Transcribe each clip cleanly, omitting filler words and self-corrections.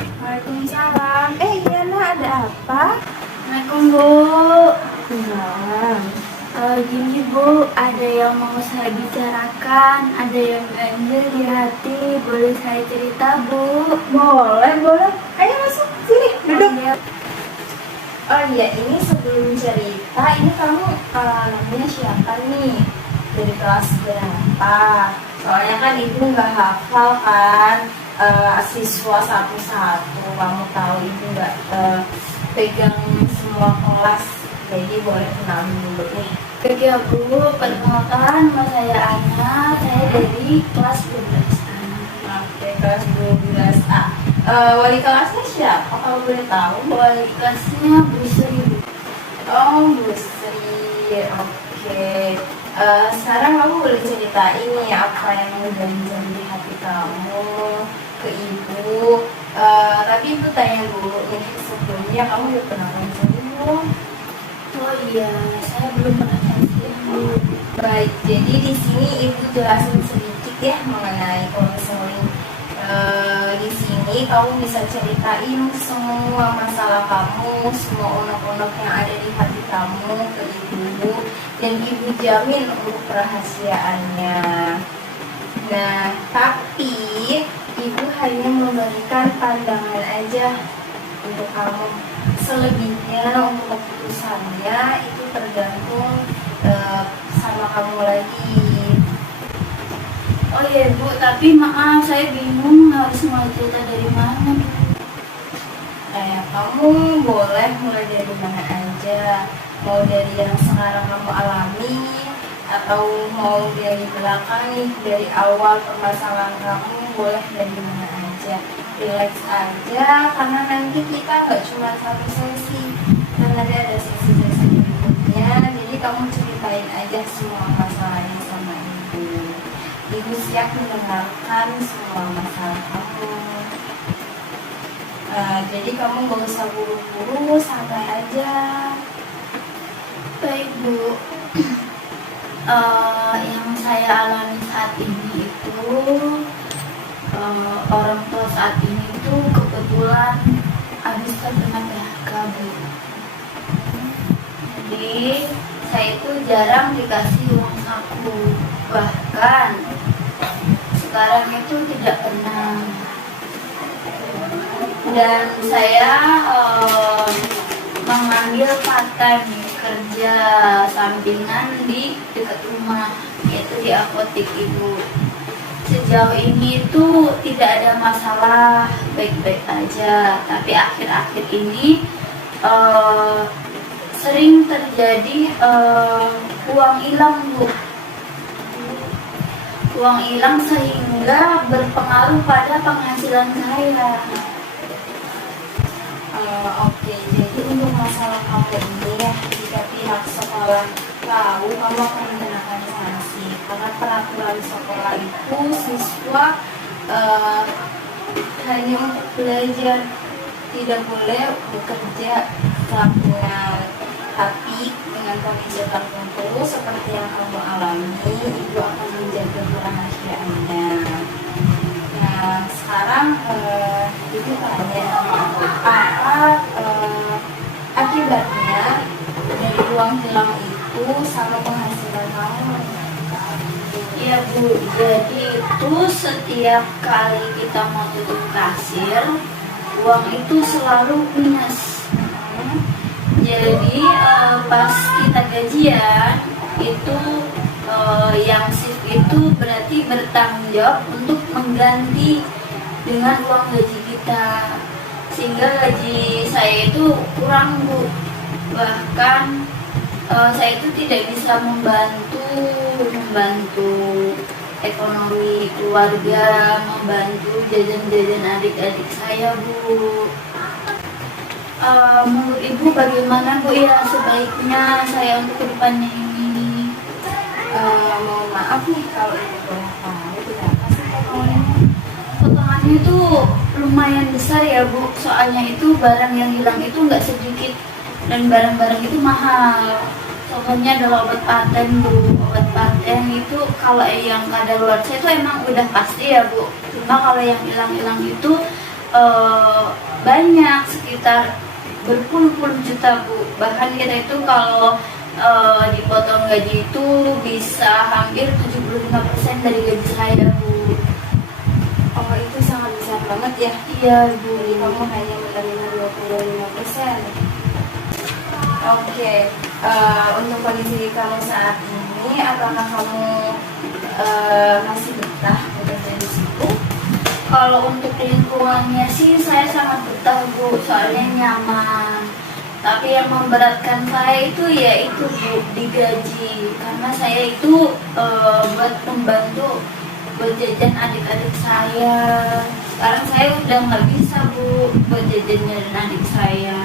Waalaikumsalam. Iya nak, ada apa? Assalamualaikum Bu. Nah, Gini Bu, ada yang mau saya bicarakan, ada yang ganjil di hati, boleh saya cerita Bu? boleh, boleh. Ayo masuk sini, duduk. Iya. Oh iya, ini sebelum cerita, ini kamu namanya siapa nih? Dari kelas berapa? Soalnya kan ibu nggak hafal kan siswa satu-satu. Kamu tahu ibu nggak pegang semua kelas, jadi boleh kenalin dulu nih. Oke ya Bu, perkenalkan nama saya Ana, saya dari kelas 12A. Oke, kelas 12A. Wali kelasnya siapa kalau boleh tahu? Wali kelasnya Bu Sri Bu. Oh, Bu Sri. Oke. Sekarang kamu boleh ceritain nih apa yang mengganjal di hati kamu ke ibu. Tapi ibu tanya dulu nih, sebelumnya kamu udah pernah konseling belum? Oh iya, saya belum pernah konseling Bu. Baik, jadi di sini ibu jelasin sedikit ya mengenai konseling. Di sini kamu bisa ceritain semua masalah kamu, semua unek-unek yang ada di hati kamu ke ibu, dan ibu jamin untuk kerahasiaannya. Nah, tapi ibu hanya memberikan pandangan aja untuk kamu. Selebihnya untuk keputusannya itu tergantung sama kamu lagi. Oh iya Bu, tapi maaf saya bingung harus mulai cerita dari mana Bu. Kamu boleh mulai dari mana aja. Mau dari yang sekarang kamu alami, atau mau dari belakang nih, dari awal permasalahan kamu, boleh dari mana aja. Relax aja, karena nanti kita nggak cuma satu sesi, kan ada sesi-sesi berikutnya. Jadi kamu ceritain aja semua masalahnya sama ibu. Ibu siap mendengarkan semua masalah kamu. Jadi kamu gak usah buru-buru, santai aja. Baik Bu. Yang saya alami saat ini itu orang tua saat ini itu kebetulan habis terkena PHK Bu. Jadi saya itu jarang dikasih uang saku, bahkan sekarang itu tidak pernah. Dan saya mengambil part-time kerja sampingan di dekat rumah, yaitu di apotek ibu. Sejauh ini tuh tidak ada masalah, baik-baik aja. Tapi akhir-akhir ini sering terjadi uang hilang Bu. Uang hilang sehingga berpengaruh pada penghasilan saya. Oke, jadi untuk masalah kamu ini ya, jika pihak sekolah tahu, kamu akan dikenakan sanksi. Karena peraturan sekolah itu siswa hanya untuk belajar, tidak boleh bekerja sampingan. Tapi dengan kondisi tertentu seperti yang kamu alami, ibu akan menjaga kerahasiaannya. Nah, sekarang ibu tanya, apa akibatnya dari uang hilang itu sama penghasilan kamu? Iya Bu, jadi itu setiap kali kita mau tutup kasir, uang itu selalu minus. Jadi pas kita gajian itu yang shift itu berarti bertanggung jawab untuk mengganti dengan uang gaji kita, sehingga gaji saya itu kurang Bu. Bahkan saya itu tidak bisa membantu ekonomi keluarga, membantu jajan-jajan adik-adik saya Bu. Menurut Ibu bagaimana Bu ya sebaiknya saya untuk kedepannya ini? Mohon maaf nih kalau ibu boleh tahu berapa sih potongannya? Potongannya itu lumayan besar ya Bu, soalnya itu barang yang hilang itu nggak sedikit dan barang-barang itu mahal. Contohnya adalah obat paten Bu. Obat paten itu kalau yang kadaluarsa itu emang udah pasti ya Bu. Cuma kalau yang hilang-hilang itu eh, banyak, sekitar berpuluh-puluh juta Bu. Bahkan kita itu kalau dipotong gaji itu bisa hampir 75% dari gaji saya Bu. Oh, itu sangat besar banget ya. Iya Bu. Jadi kamu hanya menerima 25%. Oke, untuk kondisi kamu saat ini, apakah kamu masih betah bekerja di situ? Kalau untuk lingkungannya sih saya sangat betah Bu, soalnya nyaman. Tapi yang memberatkan saya itu ya itu Bu, digaji. Karena saya itu buat membantu buat jajan adik-adik saya. Sekarang saya udah nggak bisa Bu buat jajannya dan adik saya.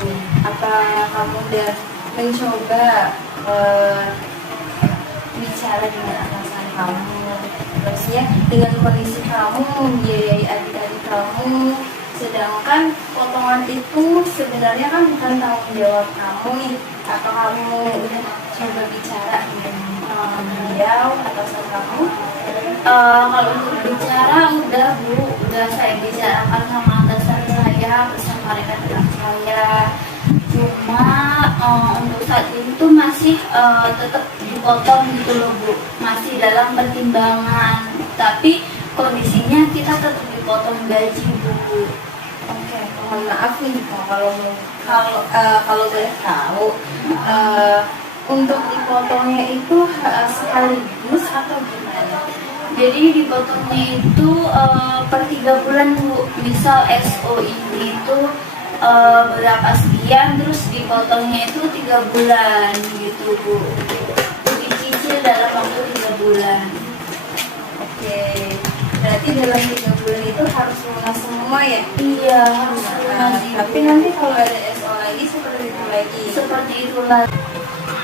Gini, apa kamu udah mencoba bicara dengan atasan kamu, terus ya dengan kondisi kamu membiayai adik-adik kamu, sedangkan potongan itu sebenarnya kan bukan tanggung jawab kamu nih? Atau kamu udah coba bicara dengan beliau atasan kamu? Kalau untuk bicara udah Bu, udah saya bicarakan sama atasan saya bersama rekan-rekan saya. Cuma untuk saat ini tuh masih tetap dipotong gitu loh Bu, masih dalam pertimbangan. Tapi kondisinya kita tetap dipotong gaji Bu. Oke, mohon maaf nih kalau kalau boleh tahu, untuk dipotongnya itu sekaligus atau gimana? Jadi dipotongnya itu per 3 bulan Bu. Misal SO ini itu berapa sekian, terus dipotongnya itu 3 bulan gitu Bu. Dicicil dalam waktu 3 bulan. Oke, berarti dalam 3 bulan itu harus lunas semua ya? Iya, harus lunas. Tapi nanti kalau ada SO lagi seperti itu lagi? Seperti itulah.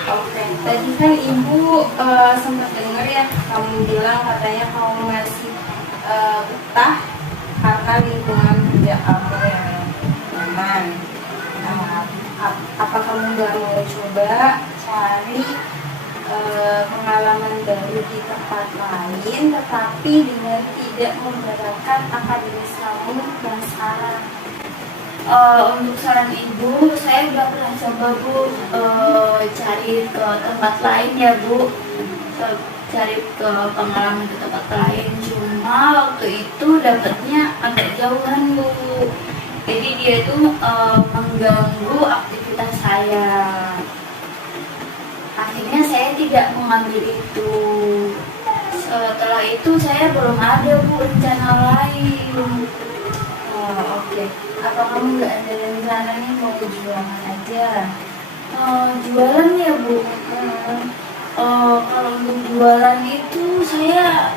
Oke, tadi kan Ibu sempat dengar ya, kamu bilang katanya kamu masih betah karena lingkungan kerja kamu yang nyaman. Apa kamu nggak mau coba cari pengalaman baru di tempat lain, tetapi dengan tidak memberatkan akademis kamu yang sekarang? Untuk saran Ibu, saya udah pernah coba Bu cari ke tempat lain ya Bu, cari ke pengalaman ke tempat lain. Cuma waktu itu dapatnya agak jauhan Bu, jadi dia itu mengganggu aktivitas saya. Akhirnya saya tidak mengambil itu. Setelah itu saya belum ada Bu rencana lain. Oke. Apa kamu nggak ada rencana nih mau jualan aja? Jualan ya Bu. Kalau untuk jualan itu saya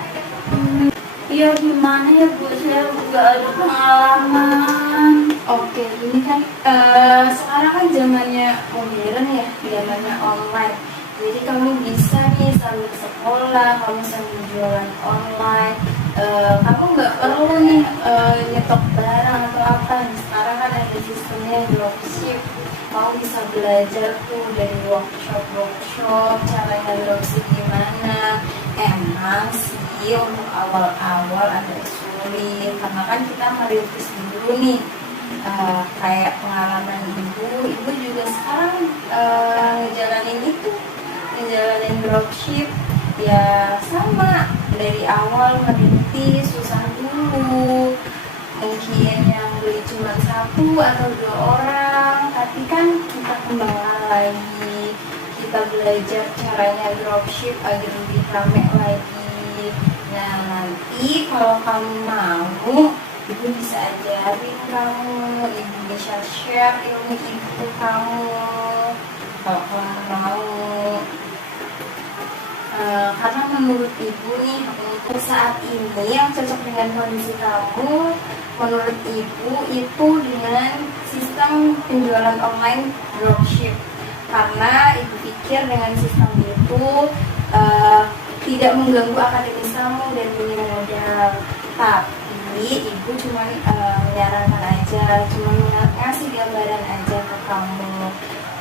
ya gimana ya Bu, saya nggak ada pengalaman. Oke, ini kan sekarang kan zamannya modern ya, zamannya online. Jadi kamu bisa nih sambil sekolah, kamu sambil jualan online. Kamu nggak perlu nih nyetok barang atau apa. Sekarang kan ada sistemnya dropship. Kamu bisa belajar tuh dari workshop caranya dropship gimana. Emang sih untuk awal-awal agak sulit karena kan kita merintis dulu nih. Kayak pengalaman ibu juga sekarang ngejalanin dropship ya, sama dari awal merintis susah dulu, mungkin yang beli cuma 1 atau 2 orang, tapi kan kita kembangkan lagi, kita belajar caranya dropship agar lebih rame lagi. Nah, nanti kalau kamu mau, ibu bisa ajarin kamu, ibu bisa share ilmu ibu kamu kalau kamu mau. Karena menurut ibu nih, untuk saat ini yang cocok dengan kondisi kamu, menurut ibu itu dengan sistem penjualan online dropship. Karena ibu pikir dengan sistem itu tidak mengganggu akademis kamu dan punya modal. Tapi ibu cuma menyarankan aja, cuma ngasih gambaran aja ke kamu.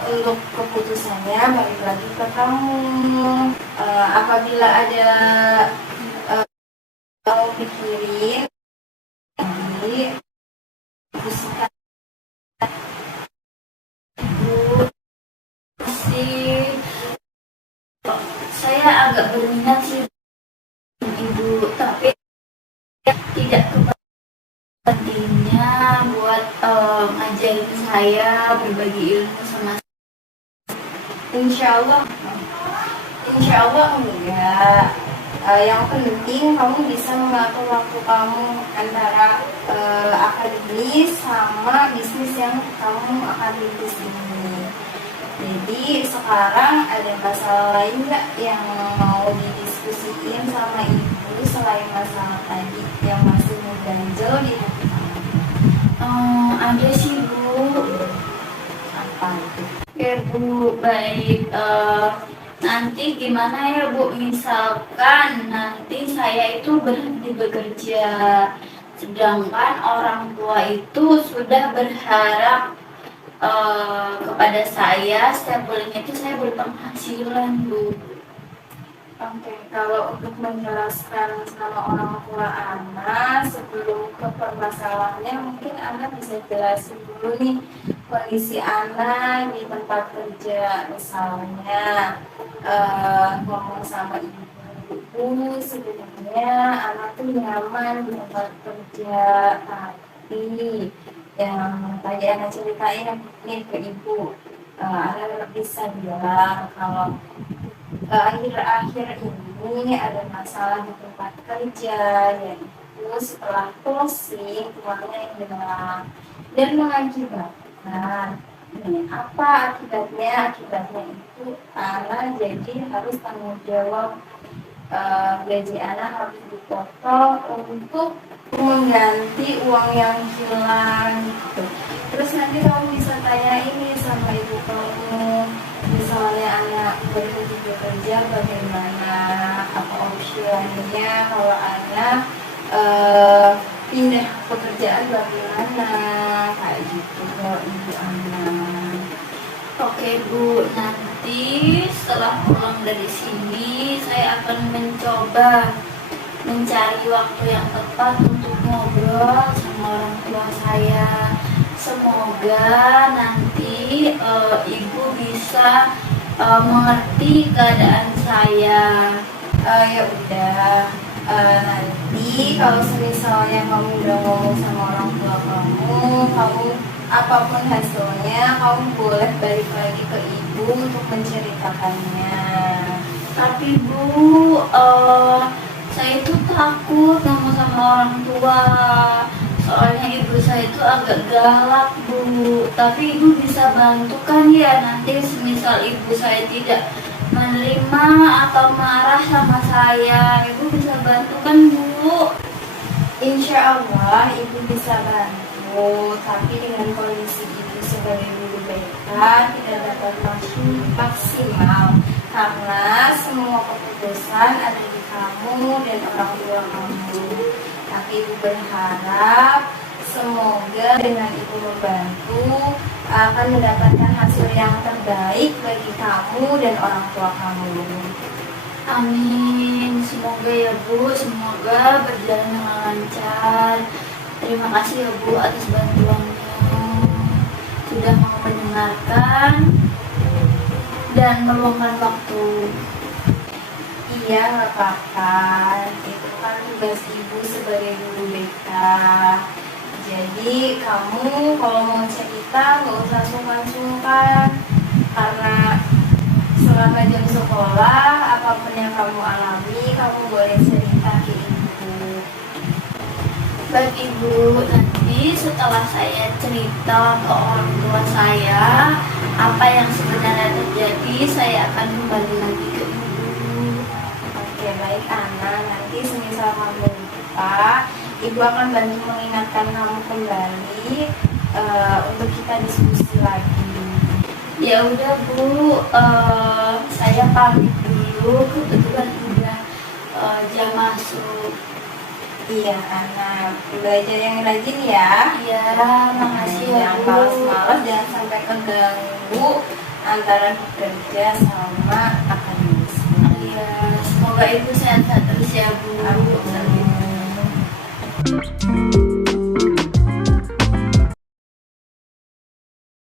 Untuk keputusannya balik lagi ke kamu. Apabila ada mau pikirin saya agak berminat sih ibu, tapi tidak pentingnya buat ngajarin saya berbagi ilmu sama. Insya Allah enggak. Yang penting kamu bisa mengatur waktu kamu antara akademis sama bisnis yang kamu akan rintis ini. Jadi sekarang ada masalah lain nggak yang mau didiskusiin sama ibu selain masalah tadi yang masih mengganjal di hati kamu? Ada sih Bu. Apa itu? Ya Bu, baik. Nanti gimana ya Bu, misalkan nanti saya itu berhenti bekerja, sedangkan orang tua itu sudah berharap kepada saya setiap bulannya itu saya berpenghasilan Bu. Oke, kalau untuk menjelaskan sama orang tua anak sebelum ke permasalahannya, mungkin anak bisa jelasin dulu nih kondisi anak di tempat kerja. Misalnya ngomong sama ibu, sebenarnya anak tuh nyaman di tempat kerja, tapi yang tadi anak ceritain nih ke ibu, anak bisa bilang kalau akhir-akhir ini ada masalah di tempat kerja, yaitu setelah closing uangnya hilang dan mengakibatkan apa akibatnya? Akibatnya itu anak jadi harus tanggung jawab, gaji anak harus dipotong untuk mengganti uang yang hilang gitu. Terus nanti kamu bisa tanya ini sama ibu kamu, misalnya anak berhenti bekerja bagaimana, apa opsi lainnya kalau anak pindah pekerjaan bagaimana, kayak gitu kalau ibu anak. Oke Bu, nanti setelah pulang dari sini saya akan mencoba mencari waktu yang tepat untuk ngobrol sama orang tua saya. Semoga nanti ibu bisa mengerti keadaan saya. Ya udah, nanti kalau misalnya kamu udah ngomong sama orang tua kamu apapun hasilnya kamu boleh balik lagi ke ibu untuk menceritakannya. Tapi Bu, saya itu takut ngomong sama orang tua. Soalnya ibu saya itu agak galak Bu. Tapi ibu bisa bantukan ya nanti semisal ibu saya tidak menerima atau marah sama saya, ibu bisa bantukan Bu. Insya Allah ibu bisa bantu, tapi dengan kondisi ibu sebagai guru BK tidak dapat maksimal karena semua keputusan ada di kamu dan orang tua kamu. Tapi ibu berharap semoga dengan ibu membantu akan mendapatkan hasil yang terbaik bagi kamu dan orang tua kamu. Amin, semoga ya Bu, semoga berjalan dengan lancar. Terima kasih ya Bu atas bantuannya, sudah mau mendengarkan dan meluangkan waktu. Iya, nggak apa-apa. Itu kan tugas ibu sebagai guru BK. Jadi kamu kalau mau cerita nggak usah sungkan-sungkan, karena selama jam sekolah apapun yang kamu alami kamu boleh cerita ke ibu. Baik Ibu, nanti setelah saya cerita ke orang tua saya apa yang sebenarnya terjadi, saya akan kembali lagi ke Ibu. Oke, baik Ana. Nanti semisal kamu lupa, ibu akan bantu mengingatkan kamu kembali untuk kita diskusi lagi. Ya udah Bu, saya pamit dulu, kebetulan udah jam masuk. Iya, anak belajar yang rajin ya. Ya, makasih ya Jangan Bu. malas-malas, jangan sampai keganggu antara kerja sama akademis. Ya, semoga Ibu sehat terus ya Bu. Amin.